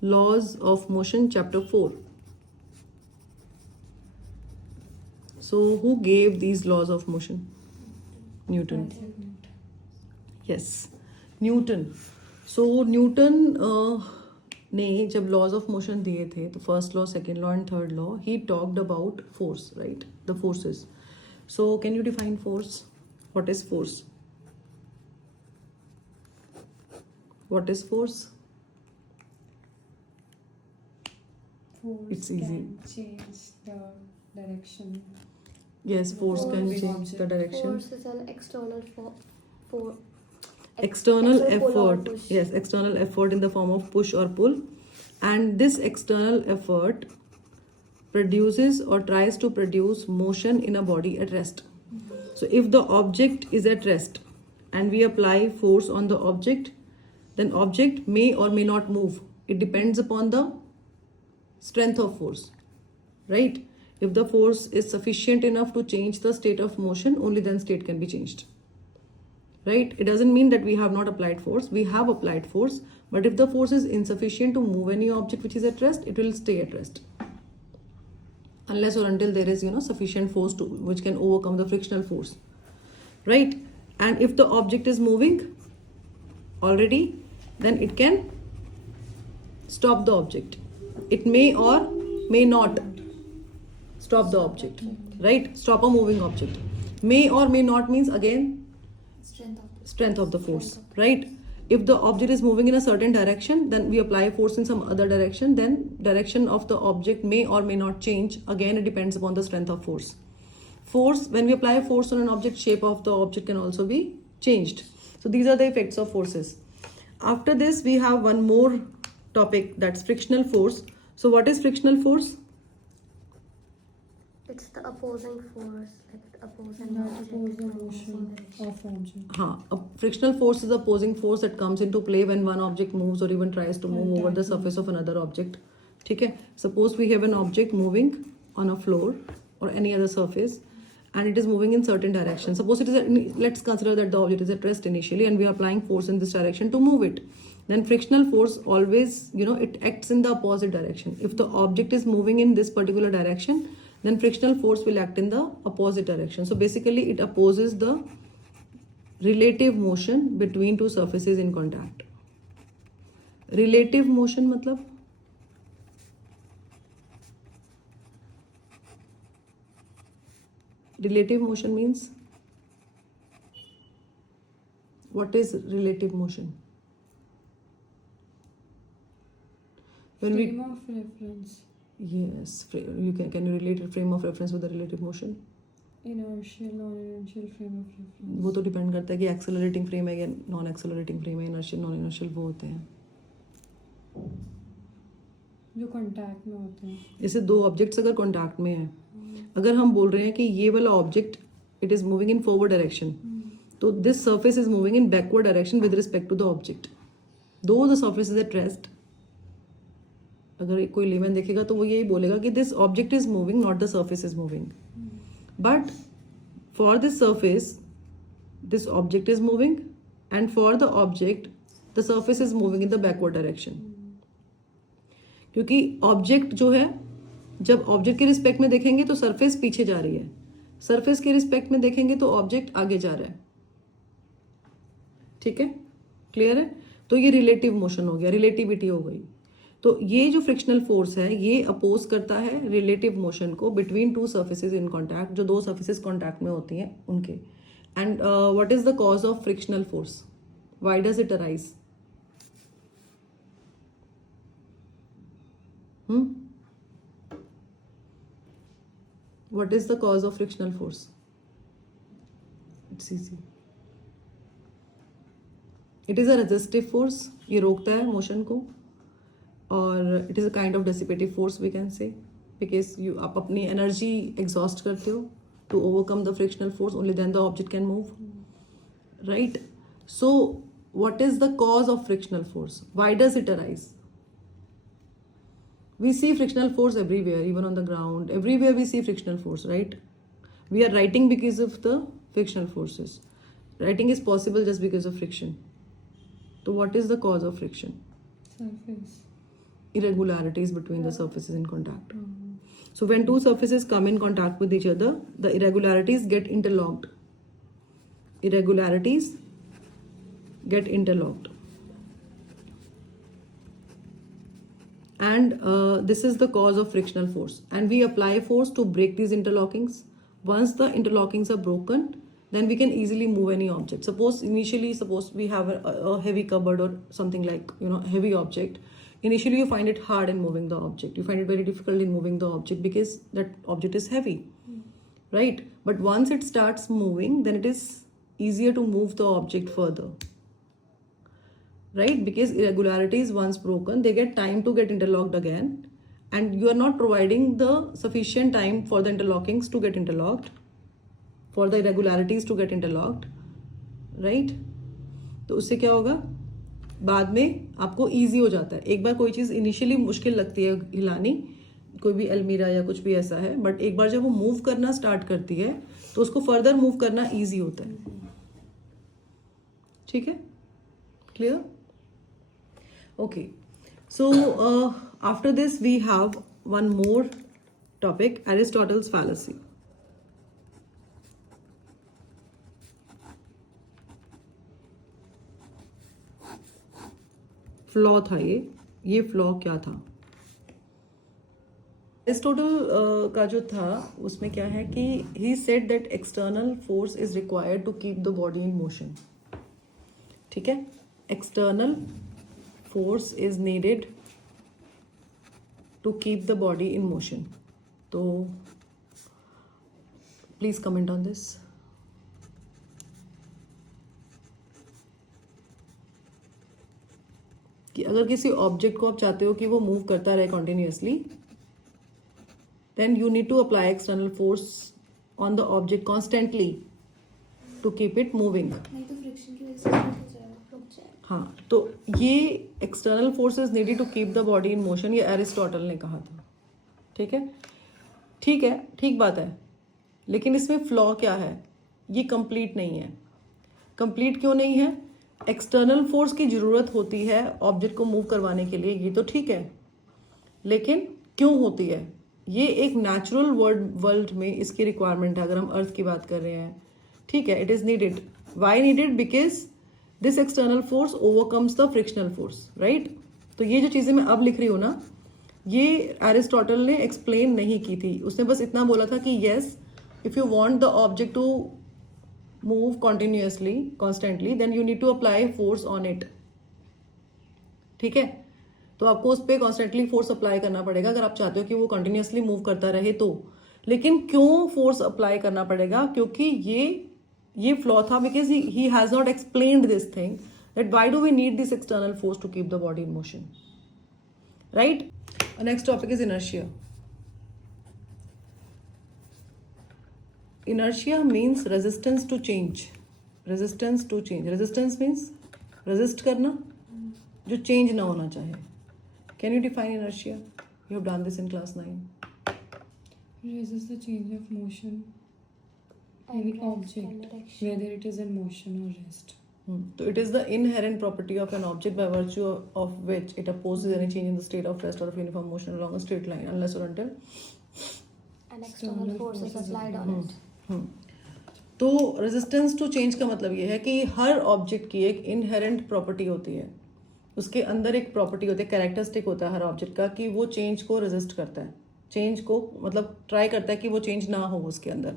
Laws of Motion, Chapter 4. So, who gave these laws of motion? Newton. Yes, Newton. So, Newton ने जब laws of motion दिए थे, तो first law, second law, and third law, he talked about force, right? The forces. So, can you define force? What is force? What is force? Force It's easy. can change the direction. Yes, force can Moving change object. the direction. Force is an external External pull or effort. push. Yes, external effort in the form of push or pull. And this external effort produces or tries to produce motion in a body at rest. So if the object is at rest and we apply force on the object, then object may or may not move. It depends upon the strength of force, right? If the force is sufficient enough to change the state of motion, only then state can be changed, right? It doesn't mean that we have not applied force. We have applied force, but if the force is insufficient to move any object which is at rest, it will stay at rest unless or until there is sufficient force to which can overcome the frictional force, right? And if the object is moving already, then it can stop the object. It may or may not stop the object, right? Stop a moving object. May or may not means again strength of the force, right? If the object is moving in a certain direction, then we apply force in some other direction, then direction of the object may or may not change. Again, it depends upon the strength of force. Force, when we apply force on an object, shape of the object can also be changed. So these are the effects of forces. After this, we have one more topic, that's frictional force. So what is frictional force? It's the opposing force, like the opposing Not object oppose the moving in motion direction. of object. A frictional force is the opposing force that comes into play when one object moves or even tries to move over the surface of another object. Okay? Suppose we have an object moving on a floor or any other surface and it is moving in certain direction. Suppose it is, let's consider that the object is at rest initially and we are applying force in this direction to move it. Then frictional force always, it acts in the opposite direction. If the object is moving in this particular direction, then frictional force will act in the opposite direction. So basically it opposes the relative motion between two surfaces in contact. Relative motion matlab? Relative motion means? What is relative motion? When Frame of reference. Yes, you can you relate a frame of reference with the relative motion? Inertial, non-inertial frame of reference. वो तो depend करता है कि accelerating frame है या non accelerating frame है, inertial non inertial वो होते हैं. जो कांटेक्ट में होते हैं. जैसे दो ऑब्जेक्ट्स अगर कांटेक्ट में हैं, अगर हम बोल रहे हैं कि ये वाला object it is moving in forward direction, तो this surface is moving in backward direction with respect to the object. Though the surface is at rest, अगर कोई लेमैन देखेगा तो वो यही बोलेगा कि this object is moving, not the surface is moving. But for this surface this object is moving and for the object the surface is moving in the backward direction. क्योंकि object जो है, जब ऑब्जेक्ट के respect में देखेंगे तो surface पीछे जा रही है, सरफेस के रिस्पेक्ट में देखेंगे तो ऑब्जेक्ट आगे जा रहा है. ठीक है, क्लियर है? तो ये रिलेटिव मोशन हो गया, रिलेटिविटी हो गई. तो ये जो फ्रिक्शनल फोर्स है ये अपोज करता है रिलेटिव मोशन को between two surfaces in contact, जो दो सर्फेसेस कॉन्टैक्ट में होती हैं उनके. And what is the cause of frictional force? Why does it arise? What is the cause of frictional force? It's easy. It is a resistive force. ये रोकता है motion को. और it is a kind of dissipative force we can say, because आप अपनी energy exhaust करते हो to overcome the frictional force. Only then the object can move, right? So what is the cause of frictional force? Why does it arise? We see frictional force everywhere, even on the ground. Everywhere we see frictional force, right? We are writing because of the frictional forces. Writing is possible just because of friction. So what is the cause of friction? Surface. irregularities between the surfaces in contact. So when two surfaces come in contact with each other, the irregularities get interlocked. Irregularities get interlocked. And this is the cause of frictional force. And we apply force to break these interlockings. Once the interlockings are broken, then we can easily move any object. Suppose we have a heavy cupboard or something like, heavy object. Initially you find it hard in moving the object. You find it very difficult in moving the object because that object is heavy, right? But once it starts moving, then it is easier to move the object further, right? Because irregularities once broken, they get time to get interlocked again, and you are not providing the sufficient time for the interlockings to get interlocked, for the irregularities to get interlocked, right? तो उससे क्या होगा, बाद में आपको easy हो जाता है. एक बार कोई चीज़ इनिशियली मुश्किल लगती है हिलानी, कोई भी अलमीरा या कुछ भी ऐसा है, बट एक बार जब वो मूव करना स्टार्ट करती है तो उसको फर्दर मूव करना ईजी होता है. ठीक है, clear? Okay, so after this we have one more topic, Aristotle's fallacy. Flaw था ये फ्लॉ क्या था? एरिस्टोटल का जो था उसमें क्या है कि he said that external force is required to keep the body in motion. ठीक है, external force is needed to keep the body in motion. तो प्लीज कमेंट ऑन दिस. कि अगर किसी ऑब्जेक्ट को आप चाहते हो कि वो मूव करता रहे continuously, then you need to apply external force on the object constantly to keep it moving. हाँ, तो ये external forces needed to keep the body in motion, ये एरिस्टोटल ने कहा था. ठीक है, ठीक बात है, लेकिन इसमें फ्लॉ क्या है? ये कंप्लीट नहीं है. कंप्लीट क्यों नहीं है? एक्सटर्नल फोर्स की ज़रूरत होती है ऑब्जेक्ट को मूव करवाने के लिए, ये तो ठीक है, लेकिन क्यों होती है? ये एक नेचुरल वर्ल्ड में इसकी रिक्वायरमेंट है. अगर हम अर्थ की बात कर रहे हैं, ठीक है, it is needed. Why needed? Because this external force overcomes the frictional force, right? तो ये जो चीज़ें मैं अब लिख रही हूँ ना, ये एरिस्टोटल ने एक्सप्लेन नहीं की थी. उसने बस इतना बोला था कि yes, if you want the object to move continuously, constantly, then you need to apply force on it. ठीक है, तो आपको उस पर कॉन्स्टेंटली फोर्स अप्लाई करना पड़ेगा अगर आप चाहते हो कि वो कंटिन्यूसली मूव करता रहे तो. लेकिन क्यों फोर्स अप्लाई करना पड़ेगा? क्योंकि ये फ्लॉ था, because he has not explained this thing that why do we need this external force to keep the body in motion, right? Next topic is inertia. Inertia means resistance to change. Resistance to change. Resistance means resist करना, जो change ना होना चाहे. Can you define inertia? You have done this in class 9. Resist the change of motion in the object, whether it is in motion or rest. So it is the inherent property of an object by virtue of which it opposes any change in the state of rest or of uniform motion along a straight line unless or until an external force is applied on it. तो resistance to change का मतलब ये है कि हर object की एक inherent property होती है, उसके अंदर एक प्रॉपर्टी होती है, कैरेक्टरिस्टिक होता है हर ऑब्जेक्ट का कि वो चेंज को रेजिस्ट करता है, चेंज को मतलब ट्राई करता है कि वो चेंज ना हो उसके अंदर.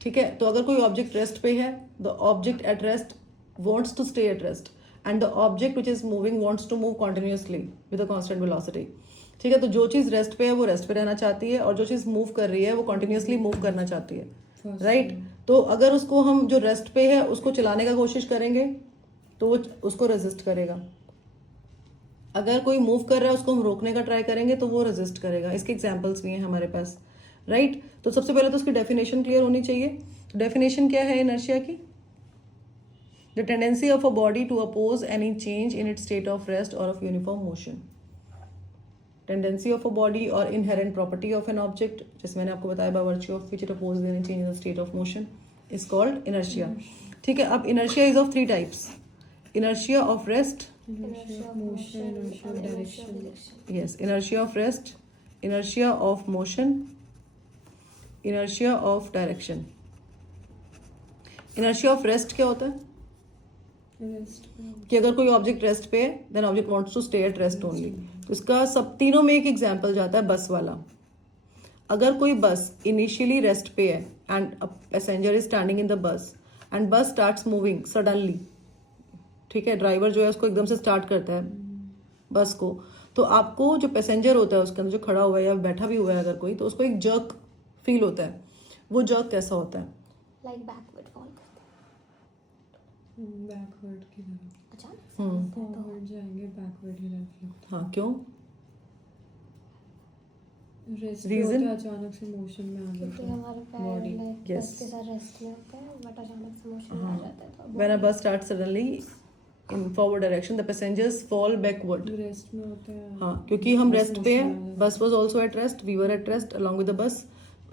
ठीक है, तो अगर कोई ऑब्जेक्ट रेस्ट पे है, the object at rest wants to stay at rest and the object which is moving wants to move continuously with a constant velocity. ठीक है, तो जो चीज़ रेस्ट पे है वो रेस्ट पे रहना चाहती है और जो चीज़ मूव कर रही है वो कॉन्टिन्यूसली मूव करना चाहती है, राइट? तो अगर उसको हम जो रेस्ट पे है उसको चलाने का कोशिश करेंगे तो वो उसको रेजिस्ट करेगा. अगर कोई मूव कर रहा है उसको हम रोकने का ट्राई करेंगे तो वो रेजिस्ट करेगा. इसके एग्जांपल्स भी हैं हमारे पास, राइट? तो सबसे पहले तो उसकी डेफिनेशन क्लियर होनी चाहिए. तो डेफिनेशन क्या है इनर्शिया की? The tendency of a body to oppose any change in its state of rest और of uniform motion. Tendency of a body और inherent property of an object, जैसे मैंने आपको बताया, by virtue of which it oppose any change in the state of motion is called inertia. ठीक है, अब inertia is of 3 types: inertia of rest, Inertia of motion, inertia of direction. Yes, inertia of rest, inertia of motion, inertia of direction. inertia of rest क्या होता है? Rest. कि अगर कोई object rest पे है then object wants to stay at rest only. तो इसका सब तीनों में एक एग्जांपल जाता है बस वाला. अगर कोई बस इनिशियली रेस्ट पे है and a passenger is standing in the bus and बस स्टार्ट्स मूविंग सडनली, ठीक है, ड्राइवर जो है उसको एकदम से स्टार्ट करता है बस को, तो आपको जो पैसेंजर होता है उसके अंदर जो खड़ा हुआ है या बैठा भी हुआ है अगर कोई, तो उसको एक जर्क फील होता है. वो जर्क कैसा होता है? Like backward fall करते Backward की तरफ. हैं. अचानक से होता है तो Forward जाएंगे, backward ही reflect. हाँ, क्यों? Rest Reason? होता है, अचानक से motion में आ क्योंकि जाता है. हमारे पैर Body. like Yes. बस के साथ रेस्ट में होते हैं बट अचानक से मोशन में आ जाता है तो When a bus starts suddenly in forward direction, the passengers fall backward. Rest में होता है. हाँ, क्योंकि हम बस रेस्ट पे motion में आ हैं. जाता bus was also at rest, we were at rest along with the bus.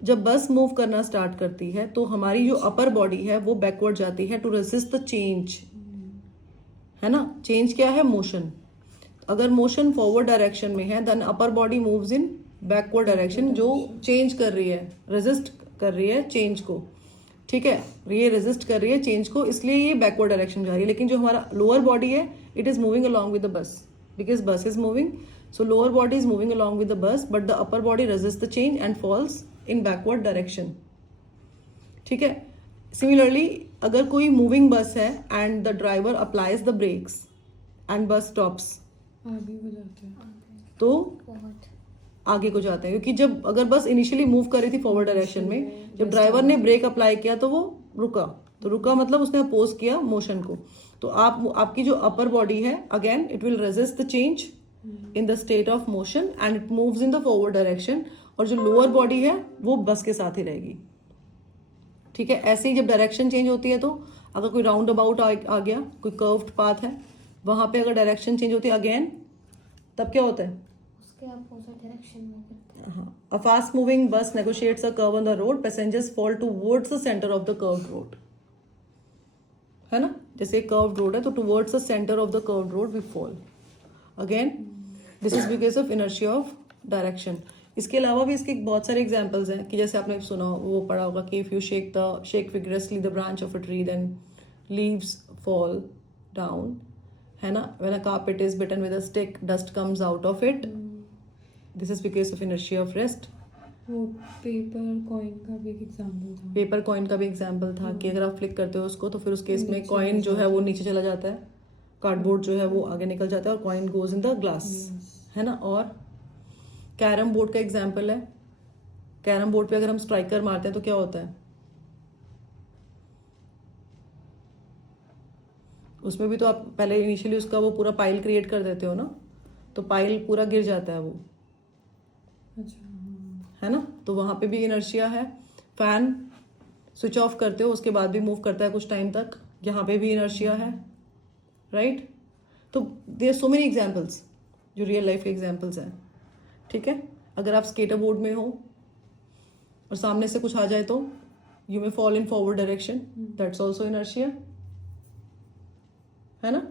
जब बस मूव करना स्टार्ट करती है तो हमारी जो अपर बॉडी है वो बैकवर्ड जाती है टू रेजिस्ट द चेंज, है ना. चेंज क्या है? मोशन. अगर मोशन फॉरवर्ड डायरेक्शन में है then upper body moves in backward direction, जो चेंज कर रही है, रेजिस्ट कर रही है चेंज को, ठीक है. ये रेजिस्ट कर रही है चेंज को, इसलिए ये बैकवर्ड डायरेक्शन जा रही है. लेकिन जो हमारा लोअर बॉडी है it is moving along with the bus because bus is moving. So lower body is moving along with the bus but the upper body resist the change and falls in backward direction, ठीक है. Similarly अगर कोई moving bus है and the driver applies the brakes and bus stops, आगे हो जाता है. तो बहुत आगे को जाते हैं. क्योंकि जब अगर बस इनिशियली मूव कर रही थी फॉरवर्ड डायरेक्शन में, जब ड्राइवर ने ब्रेक अप्लाई किया तो वो रुका. तो रुका मतलब उसने अपोज किया मोशन को. तो आपकी जो अपर बॉडी है again it will resist the change in the state of motion and it moves in the forward direction. और जो लोअर बॉडी है वो बस के साथ ही रहेगी, ठीक है. ऐसे ही जब डायरेक्शन चेंज होती है तो अगर कोई राउंड अबाउट आ गया, कोई कर्व्ड पाथ है, वहां पे अगर डायरेक्शन चेंज होती है अगेन, तब क्या होता है? उसके अपोजिट डायरेक्शन में करते हैं. A fast moving bus negotiates a curve on the road. Passengers fall towards the center of the curved road. है ना. जैसे कर्व्ड रोड है तो towards the center of the curved road we fall. Again, this is because of inertia of direction. इसके अलावा भी इसके बहुत सारे एग्जाम्पल्स हैं कि जैसे आपने सुना वो पढ़ा होगा कि if you shake vigorously the branch of a tree then leaves fall down, है ना. When a carpet is bitten with a stick dust comes out of it. This is because of inertia of rest. वो paper coin का भी एक example था. Paper coin का भी example था कि अगर आप फ्लिक करते हो उसको तो फिर उस केस में कॉइन जो है वो नीचे चला जाता है, कार्डबोर्ड जो है वो आगे निकल जाता है और coin goes in the glass, है ना. और कैरम बोर्ड का एग्जाम्पल है. कैरम बोर्ड पे अगर हम स्ट्राइकर मारते हैं तो क्या होता है? उसमें भी तो आप पहले इनिशियली उसका वो पूरा पाइल क्रिएट कर देते हो ना, तो पाइल पूरा गिर जाता है वो, अच्छा. है ना. तो वहां पे भी इनर्शिया है. फैन स्विच ऑफ करते हो उसके बाद भी मूव करता है कुछ टाइम तक, यहाँ पे भी इनर्शिया है, राइट. तो देयर सो मेनी एग्जाम्पल्स जो रियल लाइफ के एग्जाम्पल्स हैं, ठीक है. अगर आप स्केटर बोर्ड में हो और सामने से कुछ आ जाए तो you may fall in forward direction, that's also inertia, है ना.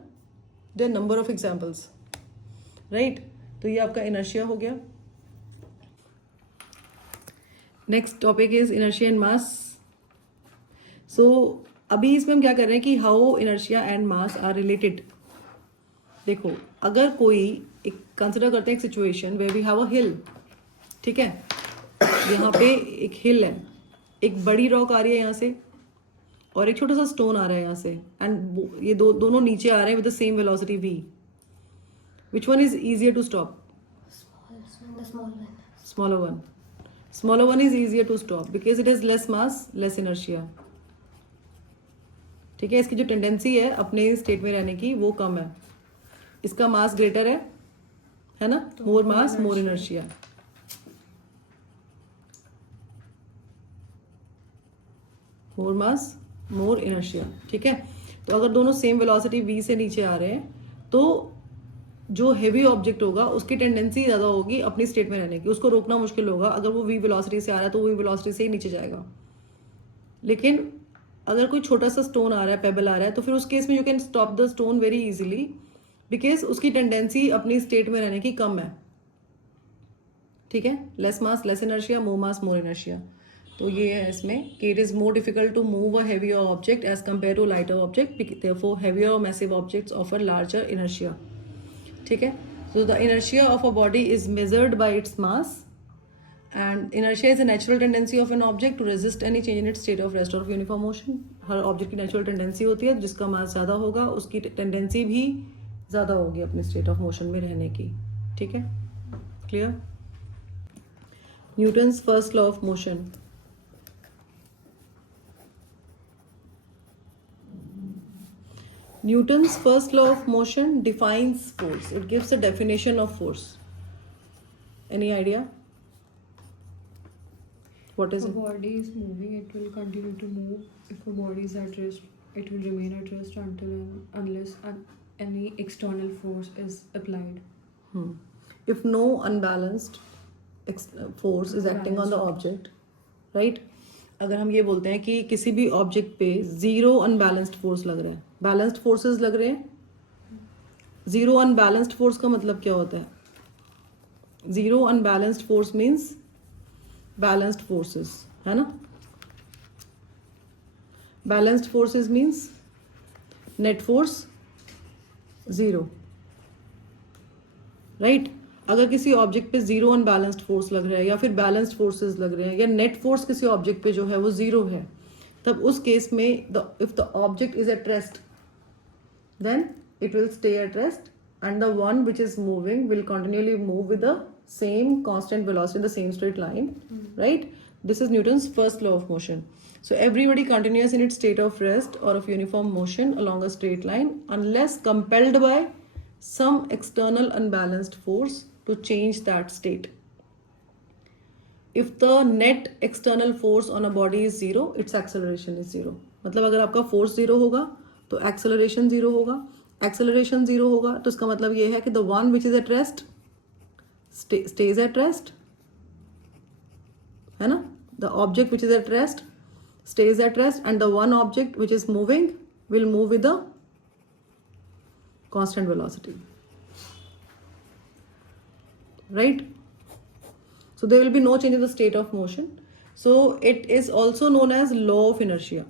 There number of examples, right. तो ये आपका इनर्शिया हो गया. Next topic is inertia and mass. So अभी इसमें हम क्या कर रहे हैं कि how inertia and mass are related. देखो अगर कोई एक कंसिडर करते हैं एक situation where we have a hill, ठीक है. यहाँ पे एक हिल है, एक बड़ी रॉक आ रही है यहाँ से और एक छोटा सा स्टोन आ रहा है यहाँ से एंड ये दोनों नीचे आ रहे हैं with the same velocity v. Which one is easier to stop? The small one. Smaller one. Smaller one is easier to stop because it has less mass, less inertia. ठीक है. इसकी जो टेंडेंसी है अपने स्टेट में रहने की वो कम है. इसका मास ग्रेटर है ना. मोर mass more inertia. More mass more inertia, ठीक है. तो अगर दोनों सेम वेलोसिटी v से नीचे आ रहे हैं तो जो हेवी ऑब्जेक्ट होगा उसकी टेंडेंसी ज़्यादा होगी अपनी स्टेट में रहने की, उसको रोकना मुश्किल होगा. अगर वो v वेलोसिटी से आ रहा है तो वो v वेलोसिटी से ही नीचे जाएगा. लेकिन अगर कोई छोटा सा स्टोन आ रहा है, पेबल आ रहा है, तो फिर उस केस में you can stop the stone very easily because उसकी टेंडेंसी अपनी स्टेट में रहने की कम है, ठीक है. Less mass less inertia, more mass more inertia. तो ये है इसमें कि it is more difficult to move a heavier object as compare to lighter object, therefore heavier और massive objects offer larger inertia. ठीक है. So the inertia of a body is measured by its mass, and inertia is a natural tendency of an object to resist any change in its state of rest or of uniform motion. Her object की natural tendency होती है, जिसका मास ज़्यादा होगा उसकी tendency भी ज़्यादा होगी अपने स्टेट ऑफ मोशन में रहने की. ठीक है, clear. Newton's first law of motion. Newton's first law of motion defines force. It gives a definition of force. Any idea? What is If it? a body is moving, it will continue to move. If a body is at rest, it will remain at rest unless any external force is applied. If no unbalanced force is acting on the object, right? अगर हम ये बोलते हैं कि किसी भी object पे zero unbalanced force लग रहा है, बैलेंस्ड फोर्सेस लग रहे हैं. जीरो अनबैलेंस्ड फोर्स का मतलब क्या होता है? Zero unbalanced force means balanced forces, है ना. Balanced forces means net force zero, right. अगर किसी ऑब्जेक्ट पे जीरो अनबैलेंस्ड फोर्स लग रहा है या फिर बैलेंस्ड फोर्सेस लग रहे हैं या नेट फोर्स किसी ऑब्जेक्ट पे जो है वो जीरो है, तब उस केस में if the object is at rest then it will stay at rest and the one which is moving will continually move with the same constant velocity in the same straight line, right? This is Newton's first law of motion. So everybody continues in its state of rest or of uniform motion along a straight line unless compelled by some external unbalanced force to change that state. If the net external force on a body is zero, its acceleration is zero. मतलब अगर आपका force zero होगा तो acceleration zero होगा. Acceleration zero होगा तो इसका मतलब ये है कि the one which is at rest stage at rest, है ना. The object which is at rest stays at rest and the one object which is moving will move with a constant velocity, right? So there will be no change in the state of motion. So it is also known as law of inertia,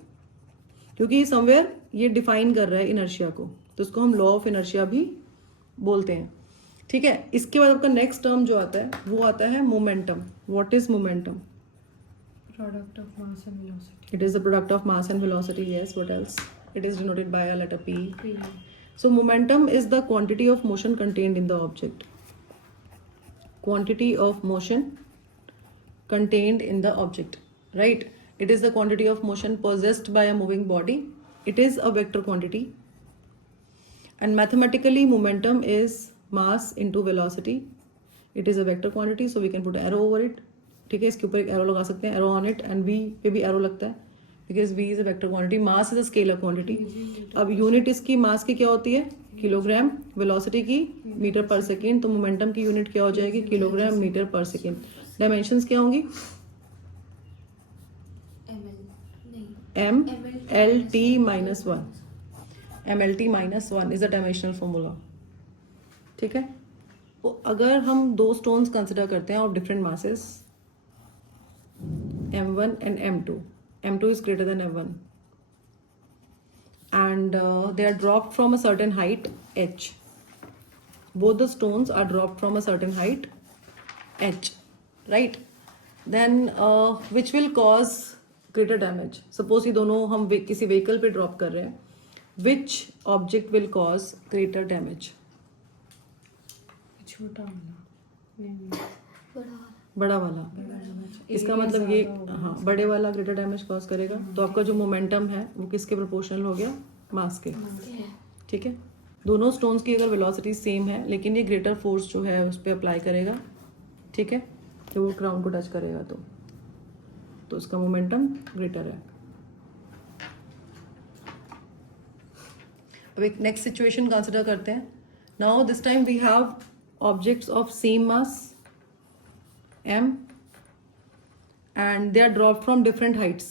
क्योंकि somewhere ये define कर रहा है inertia को, तो इसको हम law of inertia भी बोलते हैं. ठीक है. इसके बाद आपका नेक्स्ट टर्म जो आता है वो आता है momentum. What is momentum? Product of mass and velocity. It is the product of mass and velocity. Yes. What else? It is denoted by a letter P. P. So momentum is the quantity of motion contained in the object. Quantity of motion contained in the object, right? It is the quantity of motion possessed by a moving body. It is a vector quantity. And mathematically, momentum is mass into velocity. It is a vector quantity, so we can put arrow over it. ठीक है. इसके ऊपर एक arrow लगा सकते हैं, arrow on it, and V पे भी एरो लगता है because V is a vector quantity. Mass is a scalar quantity. अब यूनिट इसकी मास की क्या होती है? किलोग्राम. वेलोसिटी की मीटर पर सेकेंड. तो मोमेंटम की यूनिट क्या हो जाएगी? Kilogram metre per second. Dimensions क्या होंगी? ml/t-1. ml/t-1 is a dimensional formula. ठीक है. तो अगर हम दो स्टोन्स कंसिडर करते हैं of different masses, m1 and m2. m2 is greater than m1 and they are dropped from a certain height h. Both the stones are dropped from a certain height h, right? Then which will cause greater damage? Suppose ये दोनों हम किसी vehicle पे drop कर रहे हैं. Which object will cause greater damage? छोटा वाला. नहीं. बड़ा वाला. इसका मतलब ये, हाँ, बड़े वाला ग्रेटर डैमेज कॉज करेगा. तो आपका जो मोमेंटम है वो किसके प्रोपोर्शनल हो गया? मास के. ठीक है. दोनों स्टोन्स की अगर वेलोसिटी सेम है लेकिन ये ग्रेटर फोर्स जो है उस पर अप्लाई करेगा, ठीक है, तो वो ग्राउंड को टच करेगा तो उसका मोमेंटम ग्रेटर है. अब एक नेक्स्ट सिचुएशन कंसिडर करते हैं. Now this time we have objects of same mass m and they are dropped from different heights,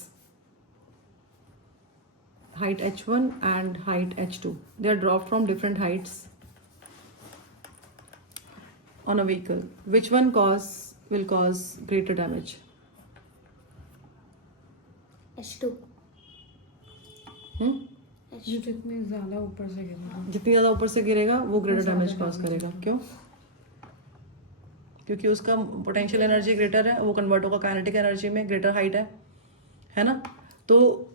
height h1 and height h2. They are dropped from different heights on a vehicle, which one will cause greater damage? H2. जो जितने ज़्यादा ऊपर से गिरेगा जितनी ज़्यादा ऊपर से गिरेगा वो ग्रेटर ज़्यादा डैमेज कॉज damage करेगा. क्यों? क्योंकि उसका पोटेंशियल एनर्जी ग्रेटर है, वो कन्वर्ट होगा काइनेटिक एनर्जी में, ग्रेटर हाइट है ना. तो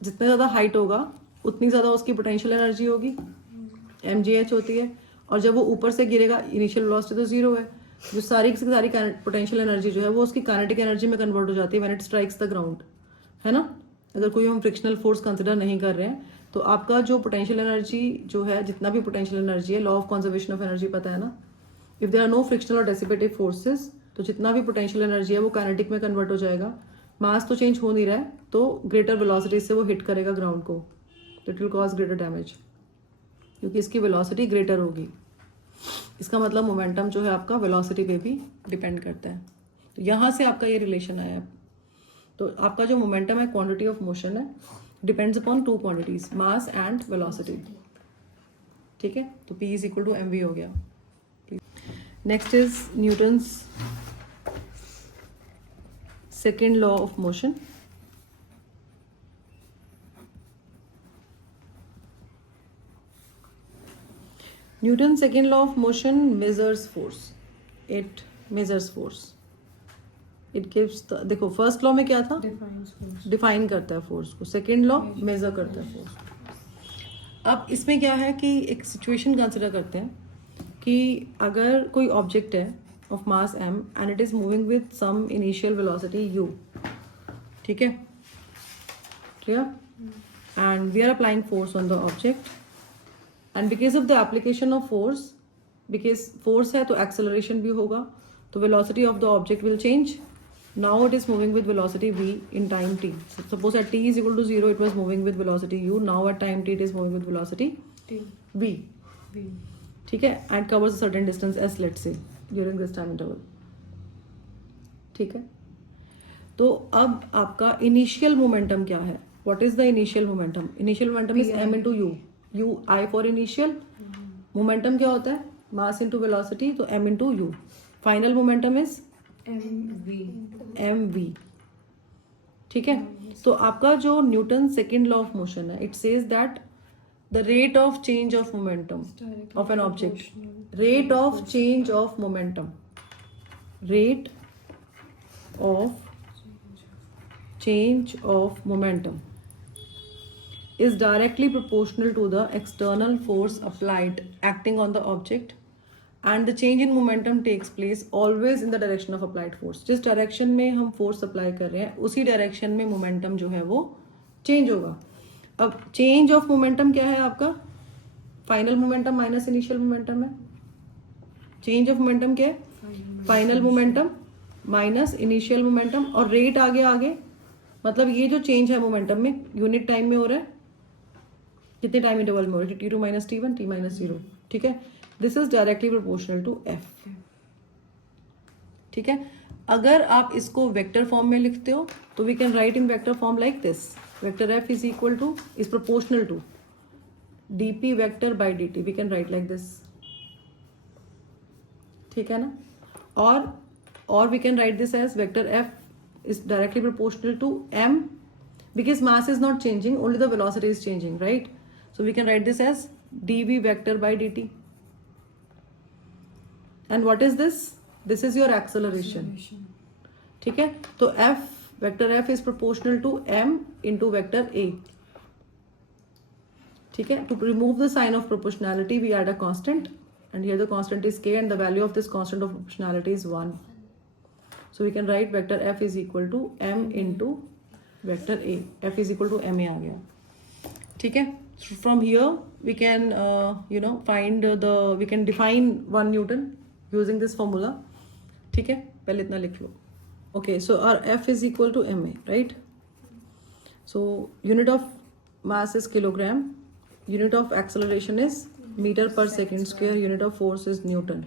जितने ज़्यादा हाइट होगा उतनी ज़्यादा उसकी पोटेंशियल एनर्जी होगी, mgh होती है. और जब वो ऊपर से गिरेगा, इनिशियल वेलोसिटी तो जीरो है, जो सारी की सारी पोटेंशियल एनर्जी जो है वो उसकी काइनेटिक एनर्जी में कन्वर्ट हो जाती है when it strikes the ground, है ना. अगर कोई हम फ्रिक्शनल फोर्स कंसिडर नहीं कर रहे हैं तो आपका जो पोटेंशियल एनर्जी जो है, जितना भी पोटेंशियल एनर्जी है, law of conservation of energy पता है ना. If there are no frictional और डेसिपेटिव फोर्सेस तो जितना भी पोटेंशियल एनर्जी है वो काइनेटिक में कन्वर्ट हो जाएगा. मास तो चेंज हो नहीं रहा है, तो ग्रेटर वेलोसिटी से वो हिट करेगा ग्राउंड को, तो it will cause greater damage, क्योंकि इसकी वेलोसिटी ग्रेटर होगी. इसका मतलब मोमेंटम जो है आपका वेलोसिटी पे भी डिपेंड करता है. तो यहाँ से आपका ये रिलेशन आया है. तो आपका जो मोमेंटम है, क्वांटिटी ऑफ मोशन है, depends upon two quantities, mass and velocity. ठीक है, तो P is equal to mv हो गया. Next is Newton's second law of motion. Newton's second law of motion measures force. It measures force. It gives the, देखो first law में क्या था, defines force define करता है फोर्स को, second law major करता है फोर्स को. अब इसमें क्या है कि एक सिचुएशन कंसिडर करते हैं कि अगर कोई ऑब्जेक्ट है of mass m and it is moving with some initial velocity u. ठीक है, clear. And we are applying force on the object. And because of the application of force, because force है तो acceleration भी होगा, तो velocity of the object will change. Now it is moving with velocity v in time t. Suppose at t is equal to 0 it was moving with velocity u. Now at time t it is moving with velocity v. ठीक है, and covers a certain distance s, let's say, during this time interval. ठीक है, तो अब आपका initial momentum क्या है? What is the initial momentum? Initial momentum is m into u. u I for initial. Momentum क्या होता है? मास इंटू वेलोसिटी, तो m into u. Final momentum is mv. ठीक है, तो आपका जो Newton second law of motion है, it says that the rate of change of momentum of an object, rate of change of momentum, rate of change of momentum is directly proportional to the external force applied acting on the object, and the change in momentum takes place always in the direction of applied force. जिस direction में हम force apply कर रहे हैं उसी direction में momentum जो है वो चेंज होगा. अब चेंज ऑफ मोमेंटम क्या है आपका? Final momentum minus initial momentum है. चेंज ऑफ मोमेंटम क्या है? Final momentum minus initial momentum, और रेट आगे मतलब ये जो चेंज है मोमेंटम में यूनिट टाइम में हो रहा है, कितने टाइम इंटरवल में हो रहा है? t2 minus t1, t minus 0. ठीक है, this is directly proportional to f. ठीक है, अगर आप इसको वेक्टर फॉर्म में लिखते हो तो we can write in vector form like this. Vector f is equal to, is proportional to dp vector by dt. We can write like this. ठीक है ना, और we can write this as vector f is directly proportional to m, because mass is not changing, only the velocity is changing, right? So we can write this as dv vector by dt. And what is this? This is your acceleration. ठीक है, तो f, vector f is proportional to m into vector a. ठीक है, to remove the sign of proportionality we add a constant, and here the constant is k, and the value of this constant of proportionality is 1. So we can write vector f is equal to m into vector a. f is equal to ma आ गया. ठीक है, from here we can find we can define 1 Newton using this formula. ठीक है, पहले इतना लिख लो. Okay, so our f is equal to ma, right? So unit of mass is kilogram, unit of acceleration is meter per second square, unit of force is Newton.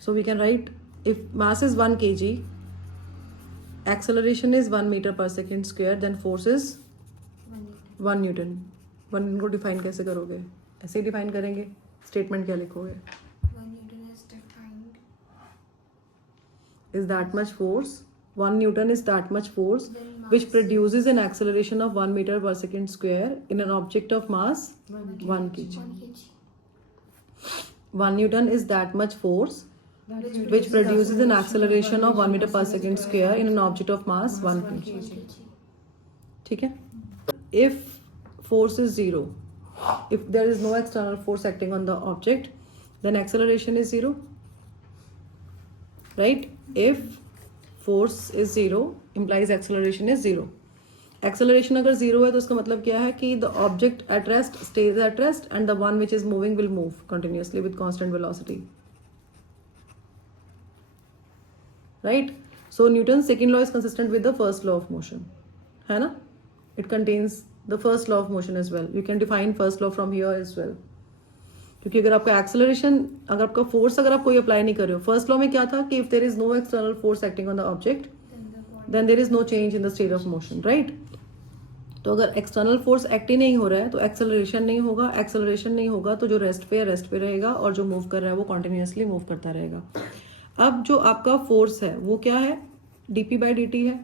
So we can write, if mass is 1 kg, acceleration is 1 meter per second square, then force is 1 Newton. 1 Newton को define कैसे करोगे? ऐसे ही define करेंगे. Statement क्या लिखोगे? 1 Newton is defined is that much force. 1 Newton is that much force, which produces an acceleration of 1 meter per second square in an object of mass 1 kg. 1 kg. 1 Newton is that much force, which produces an acceleration of 1 meter per second square in an object of mass 1 kg. 1 kg. ठीक है. If force is zero, if there is no external force acting on the object, then acceleration is zero, right? If force is zero implies acceleration is zero. Acceleration अगर zero है तो उसका मतलब क्या है कि the object at rest stays at rest and the one which is moving will move continuously with constant velocity, right? So Newton's second law is consistent with the first law of motion, है ना? It contains the first law of motion as well. You can define first law from here as well. क्योंकि अगर आपका acceleration, अगर आपका force अगर आप कोई अप्लाई नहीं कर रहे हो, फर्स्ट लॉ में क्या था कि if there is no external force acting on the object then there is no change in the state of motion, right? तो अगर एक्सटर्नल फोर्स एक्ट ही नहीं हो रहा है तो एक्सेलरेशन नहीं होगा, एक्सेलरेशन नहीं होगा तो जो रेस्ट पे रहेगा और जो मूव कर रहा है वो कॉन्टिन्यूसली मूव करता रहेगा. अब जो आपका फोर्स है वो क्या है? dp/dt है.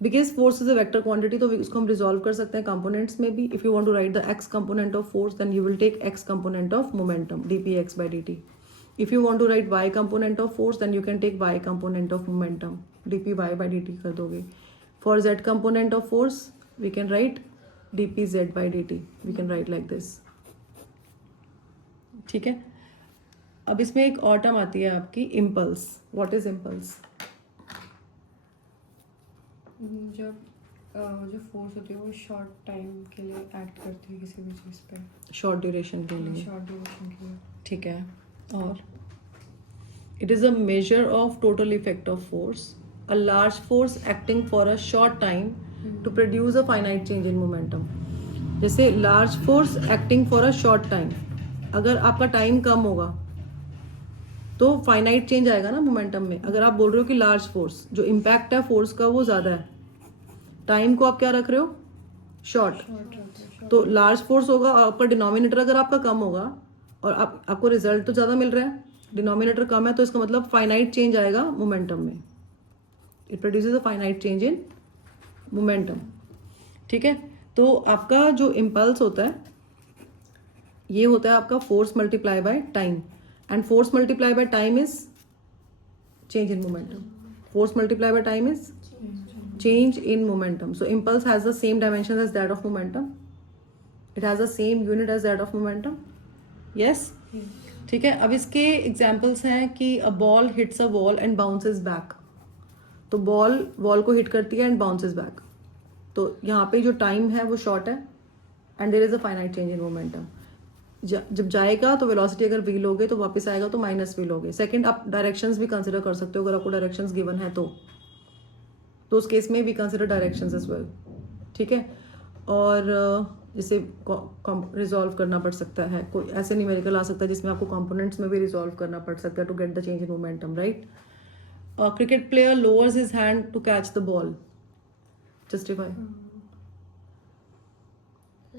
Because force is a vector quantity तो इसको हम रिजॉल्व कर सकते हैं कंपोनेंट्स में भी. If you want to write the x component of force then you will take x component of momentum dpx/dt. If you want to write y component of force then you can take y component of momentum dpy/dt कर दोगे. For z component of force we can write dpz/dt. We can write like this. ठीक है. अब इसमें एक और term आती है आपकी इम्पल्स. What is impulse? जब जो फोर्स होती है वो शॉर्ट टाइम के लिए एक्ट करती है किसी भी चीज़ पे, शॉर्ट ड्यूरेशन के लिए. शॉर्ट ड्यूरेशन के लिए. ठीक है. और it is a measure of total effect of force, a large force acting for a short time to produce a finite change in momentum. जैसे large force acting for a short time, अगर आपका time कम होगा तो finite change आएगा ना momentum में. अगर आप बोल रहे हो कि लार्ज फोर्स, जो इम्पैक्ट है फोर्स का वो ज़्यादा है, टाइम को आप क्या रख रहे हो? शॉर्ट. तो लार्ज फोर्स होगा और आपका डिनोमिनेटर अगर आपका कम होगा और आपको रिजल्ट तो ज़्यादा मिल रहा है, डिनोमिनेटर कम है, तो इसका मतलब फाइनाइट चेंज आएगा मोमेंटम में. It produces a finite change in momentum. ठीक है. तो आपका जो इम्पल्स होता है ये होता है आपका force multiply by time. And force multiplied by time is change in momentum. Force multiplied by time is change in momentum. So impulse has the same dimensions as that of momentum. It has the same unit as that of momentum. Yes? ठीक है. अब इसके examples हैं कि a ball hits a wall and bounces back. तो ball को hit करती है and bounces back. तो यहाँ पे जो टाइम है वो शॉर्ट है and there is a finite change in momentum. जब जाएगा तो वेलोसिटी अगर v लोगे तो वापस आएगा तो माइनस v लोगे. सेकंड, आप डायरेक्शंस भी कंसिडर कर सकते हो अगर आपको डायरेक्शंस गिवन है तो उस केस में भी कंसिडर डायरेक्शंस एज वेल. ठीक है. और जिसे रिजॉल्व करना पड़ सकता है, कोई ऐसे न्यूमेरिकल आ सकता है जिसमें आपको कंपोनेंट्स में भी रिजॉल्व करना पड़ सकता है to get the change in momentum, right? Cricket player lowers his hand to catch the ball. Justify.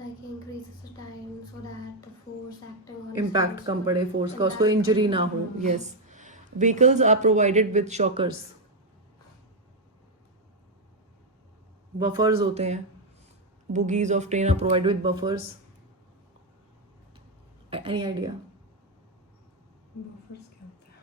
Like he increases the time so that the force acting on impact कम पड़े force का, उसको injury ना हो. Yes. Vehicles are provided with shockers. Buffers होते हैं. Bogies of train are provided with buffers. Any idea?